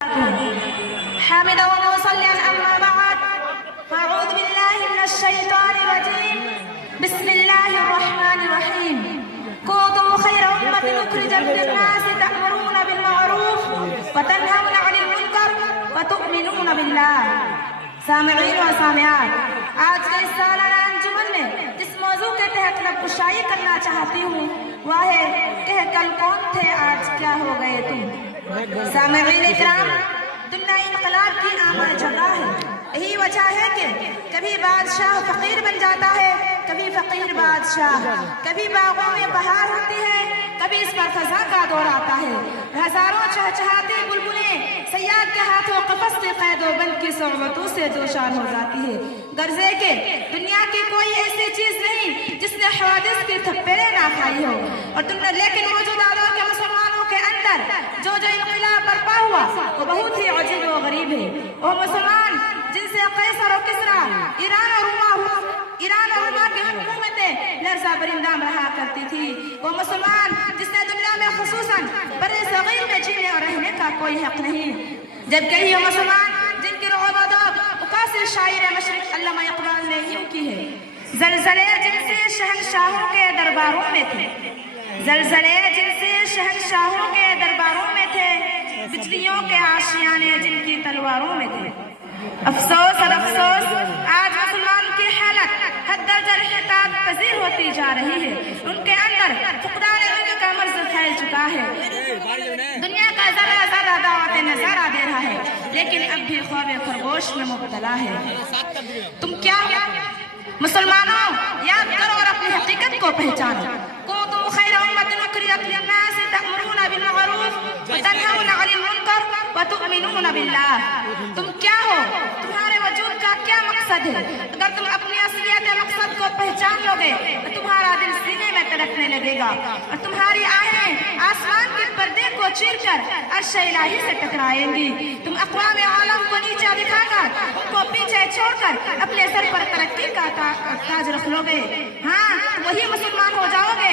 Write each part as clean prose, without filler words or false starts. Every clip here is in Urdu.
حامدا ومصليا أما بعد فأعوذ بالله من الشيطان الرجيم بسم الله الرحمن الرحيم كنتم خير أمة أخرجت للناس تأمرون بالمعروف وتنهون عن المنكر وتؤمنون بالله. سامعین و سامعات، آج کے اس سالانہ انجمن میں جس موضوع کے تحت میں گشائی کرنا چاہتی ہوں وہ ہے کہ کل کون تھے آج کیا ہو گئے تم. سامعین اکرام، دنیا انقلاب کی عام جگہ ہے. یہی وجہ ہے کہ کبھی بادشاہ فقیر بن جاتا ہے، کبھی فقیر بادشاہ، کبھی باغوں میں بہار ہوتی ہے، کبھی اس پر خزاں کا دور آتا ہے. ہزاروں چہچہاتی بلبلیں صیاد کے ہاتھوں قفس کے قید و بند کی صعوبتوں سے دوچار ہو جاتی ہے. غرض ہے کہ دنیا کی کوئی ایسی چیز نہیں جس نے حوادث کی تھپیڑیں نہ کھائی ہو. اور لیکن موجودہ دور کے مسلمانوں کے اندر جو انقلاب برپا ہوا وہ بہت ہی عجیب و غریب ہے. وہ مسلمان جن سے قیصر و کسریٰ، ایران اور روما کی حکومتیں لرزہ برندام رہا کرتی تھی. وہ مسلمان جس نے دنیا میں خصوصاً بر صغیر میں جینے اور رہنے کا کوئی حق نہیں. جبکہ یہ مسلمان جن کی رعب و داب مقاصد شاعر مشرق علامہ اقبال نے یوں کی ہے: زلزلے جن سے شہنشاہوں کے درباروں میں تھے، زلزلے جن سے شہنشاہوں کے درباروں میں تھے، بجلیوں کے آشیانے جن کی تلواروں میں تھے. افسوس اور افسوس، آج مسلمان کی حالت حد درجہ انحطاط پذیر ہوتی جا رہی ہے. ان کے اندر فقدان علم کا مرض پھیل چکا ہے. دنیا کا ذرہ ذرہ دعوت نظارہ دے رہا ہے لیکن اب بھی خواب خرگوش میں مبتلا ہے. تم کیا مسلمانوں، یاد کرو اور اپنی حقیقت کو پہچانو. کنتم خیر امۃ اخرجت للناس تأمرون بالمعروف وتنہون عن المنکر وتؤمنون باللہ. تم کیا ہو؟ تمہارے وجود کا کیا مقصد ہے؟ اگر تم اپنی اصلیت مقصد کو پہچان لو گے تو تمہارا دل سینے میں تڑپنے لگے گا اور تمہاری آہیں آسمان کے پردے کو چیر کر عرش الہی سے ٹکرائیں گی. تم اقوام عالم کو نیچا دکھا کر ان کو پیچھے چھوڑ کر اپنے سر پر ترقی کا تاج رکھ لو گے. ہاں، وہی مسلمان ہو جاؤ گے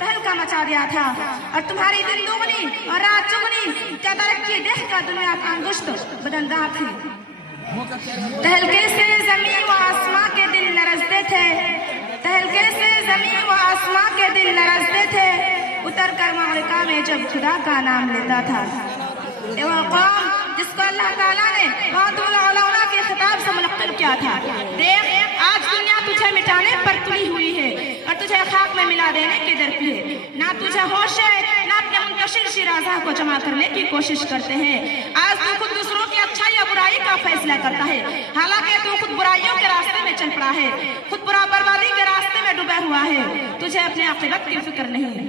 تہلکہ مچا دیا تھا. اور تمہاری دن دگنی اور رات چگنی کا ترقی دیکھ کر دنیا کا انگشت بدندہ تھی. تہلکے سے زمین و آسمان کے دل لرزتے تھے، تہلکے سے زمین و آسمان کے دل لرزتے تھے، اتر کر معرکہ میں جب خدا کا نام لیتا تھا. وہ قوم جس کو اللہ تعالیٰ نے وعد العلونا کے خطاب سے منقل کیا تھا، دیکھ آج دنیا تجھے مٹانے پر تلی ہوئی ہے اور تجھے خاک میں ملا دینے کی درپی ہے. نہ تجھے ہوش ہے نہ اپنے منتشر شیرازہ کو جمع کرنے کی کوشش کرتے ہیں. آج تو خود دوسروں کی اچھائی یا برائی کا فیصلہ کرتا ہے، حالانکہ تو خود برائیوں کے راستے میں چل پڑا ہے، خود برا بربادی کے راستے میں ڈوبا ہوا ہے. تجھے اپنے عاقبت کی فکر نہیں.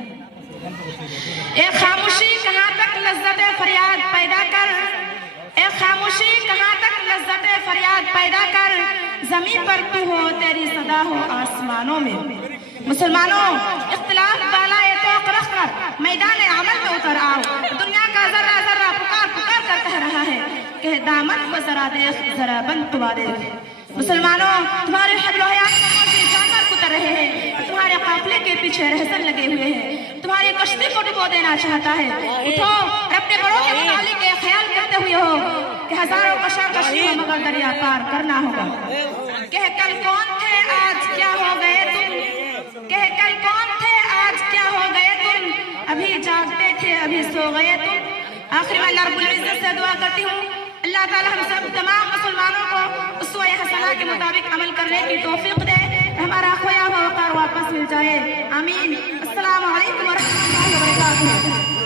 ایک خاموشی کہاں تک لذت فریاد پیدا کر، ایک خاموشی کہاں تک لذت فریاد پیدا کر، زمین پر تو ہو تیری صدا ہو آسمانوں میں. مسلمانوں، اختلاف بالائے توق رکھ کر میدان عمل میں اتر آؤ. دنیا کا ذرہ ذرہ پکار پکار کر کہہ رہا ہے کہ دامن کو ذرا دیکھ، ذرا بند قوا دیکھ. مسلمانوں، تمہارے حبل و حیات کے جانور کتر رہے ہیں اور تمہارے قافلے کے پیچھے رہزن لگے ہوئے ہیں. تمہاری کشتی کو ڈبو دینا چاہتا ہے. اٹھو اور اپنے بڑوں کے متعلق یہ خیال کرتے ہوئے ہو کہ ہزاروں کشاکشی ہو مگر دریا پار کرنا ہوگا. کہ کل کون تھے آج کیا ہو گئے تم، کہ کل کون تھے آج کیا ہو گئے تم، ابھی جاگتے تھے ابھی سو گئے تم. آخر میں اللہ رب العزت سے دعا کرتی ہوں اللہ تعالیٰ ہم سب تمام مسلمانوں کو اسوہ حسنہ کے مطابق عمل کرنے کی توفیق دے، ہمارا کھویا ہوا وقار واپس مل جائے. آمین. السلام علیکم ورحمۃ اللہ وبرکاتہ.